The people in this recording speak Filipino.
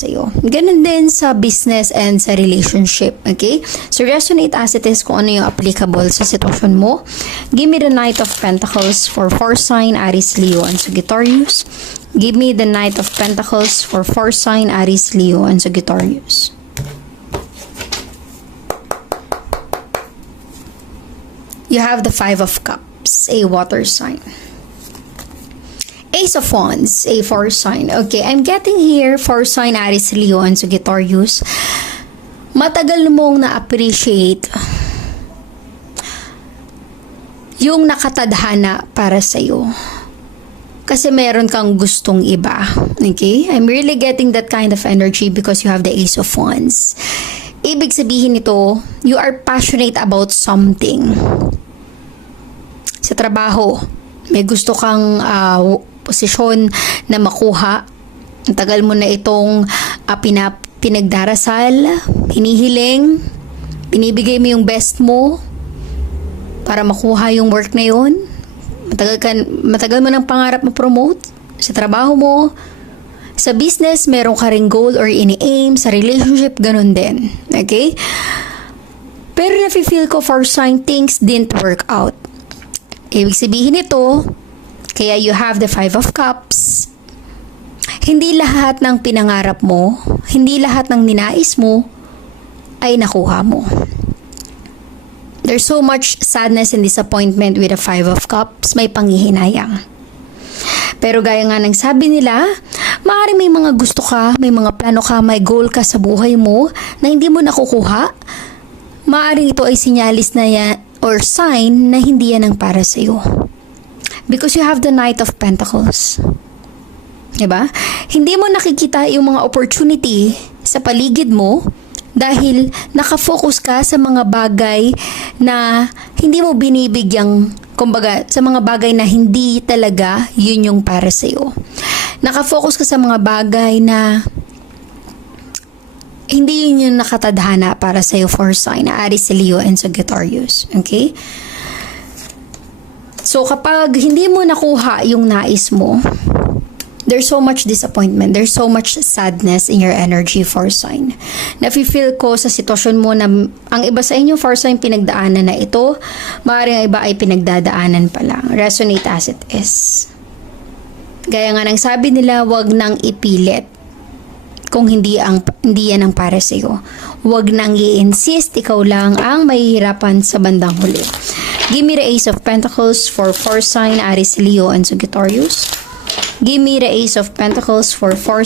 sa'yo. Ganun din sa business and sa relationship. Okay? So, resonate as it is kung ano yung applicable sa sitwasyon mo. Give me the Knight of Pentacles for 4 sign Aries, Leo, and Sagittarius. Give me the Knight of Pentacles for 4 sign Aries, Leo, and Sagittarius. You have the 5 of Cups, a water sign. Ace of Wands, a 4 sign. Okay, I'm getting here 4 sign Aries, Leo, and Sagittarius. Matagal mong na-appreciate yung nakatadhana para sa'yo. Kasi meron kang gustong iba. Okay? I'm really getting that kind of energy because you have the Ace of Wands. Ibig sabihin nito, you are passionate about something. Sa trabaho, may gusto kang posisyon na makuha. Ang tagal mo na itong pinagdarasal, hinihiling, binibigay mo yung best mo para makuha yung work na yun. Matagal mo ng pangarap ma-promote sa trabaho mo. Sa business, meron ka ring goal or ini-aim. Sa relationship, ganun din. Okay? Pero nafe-feel ko for sign things didn't work out. Ibig sabihin nito, kaya you have the 5 of Cups. Hindi lahat ng pinangarap mo, hindi lahat ng ninais mo, ay nakuha mo. There's so much sadness and disappointment with the 5 of Cups. May panghihinayang. Pero gaya nga ng sabi nila, maaaring may mga gusto ka, may mga plano ka, may goal ka sa buhay mo na hindi mo nakukuha. Maaaring ito ay sinyalis na yan or sign na hindi yan ang para sa'yo. Because you have the Knight of Pentacles. Diba? Hindi mo nakikita yung mga opportunity sa paligid mo dahil nakafocus ka sa mga bagay na hindi mo binibigyang, kumbaga, sa mga bagay na hindi talaga yun yung para sa'yo. Nakafocus ka sa mga bagay na hindi yun yung nakatadhana para sa'yo for sign na Aries, Leo, and Sagittarius. Okay? So, kapag hindi mo nakuha yung nais mo, there's so much disappointment, there's so much sadness in your energy for sign. Nafe-feel ko sa sitwasyon mo na ang iba sa inyo for sign pinagdaanan na ito, maaaring ang iba ay pinagdadaanan pa lang. Resonate as it is. Gaya nga ng sabi nila, wag nang ipilit kung hindi yan ang para sa iyo. Wag nang i-insist, ikaw lang ang mahihirapan sa bandang huli. Give me the Ace of Pentacles for 4 sign Aries, Leo, and Sagittarius. Give me the Ace of Pentacles for 4